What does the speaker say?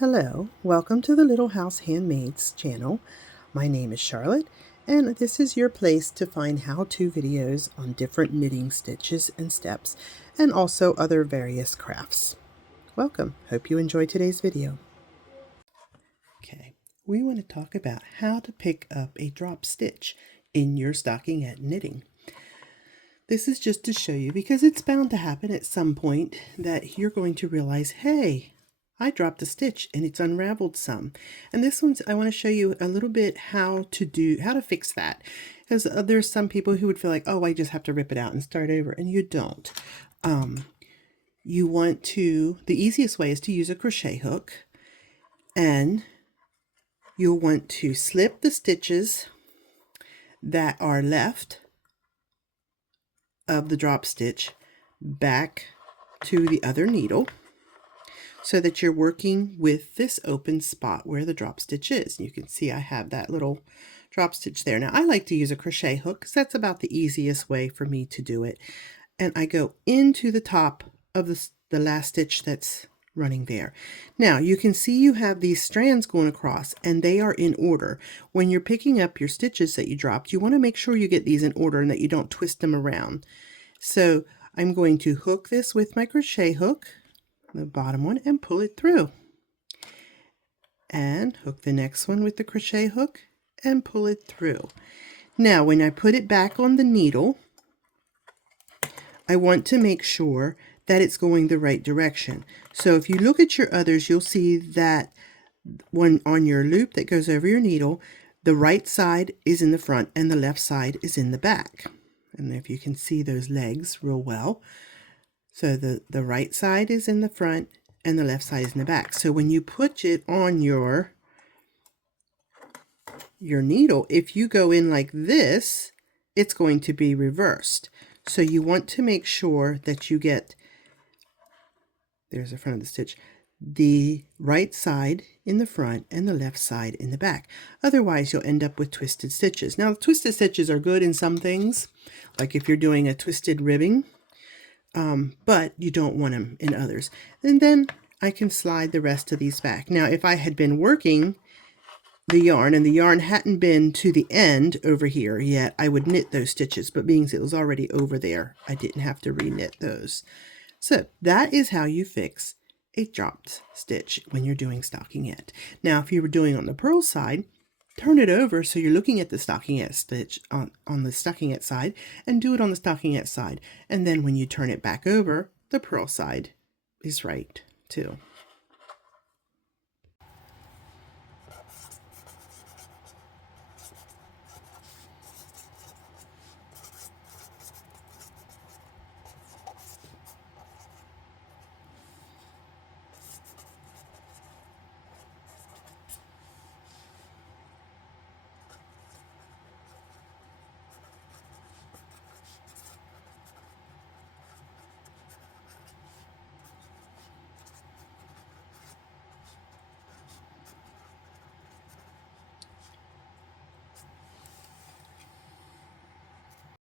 Hello, welcome to the Little House Handmaids channel. My name is Charlotte, and this is your place to find how-to videos on different knitting stitches and steps, and also other various crafts. Welcome, hope you enjoyed today's video. Okay, we want to talk about how to pick up a drop stitch in your stockinette knitting. This is just to show you, because it's bound to happen at some point, that you're going to realize, hey, I dropped a stitch and it's unraveled some. And this one's, I want to show you a little bit how to fix that. Because there's some people who would feel like, oh, I just have to rip it out and start over, and you don't. You want to, the easiest way is to use a crochet hook, and you'll want to slip the stitches that are left of the drop stitch back to the other needle, so that you're working with this open spot where the drop stitch is. You can see I have that little drop stitch there. Now I like to use a crochet hook because that's about the easiest way for me to do it. And I go into the top of the last stitch that's running there. Now you can see you have these strands going across, and they are in order. When you're picking up your stitches that you dropped, you want to make sure you get these in order and that you don't twist them around. So I'm going to hook this with my crochet hook, the bottom one, and pull it through, and hook the next one with the crochet hook and pull it through. Now when I put it back on the needle, I want to make sure that it's going the right direction. So if you look at your others, you'll see that one on your loop that goes over your needle, the right side is in the front and the left side is in the back. And if you can see those legs real well. So the right side is in the front and the left side is in the back. So when you put it on your needle, if you go in like this, it's going to be reversed. So you want to make sure that you get, there's the front of the stitch, the right side in the front and the left side in the back. Otherwise, you'll end up with twisted stitches. Now, twisted stitches are good in some things, like if you're doing a twisted ribbing. But you don't want them in others. And then I can slide the rest of these back. Now, if I had been working the yarn and the yarn hadn't been to the end over here yet, I would knit those stitches, but being it was already over there, I didn't have to re-knit those. So that is how you fix a dropped stitch when you're doing stockinette. Now, if you were doing on the purl side, turn it over so you're looking at the stockinette stitch on the stockinette side, and do it on the stockinette side. And then when you turn it back over, the purl side is right too.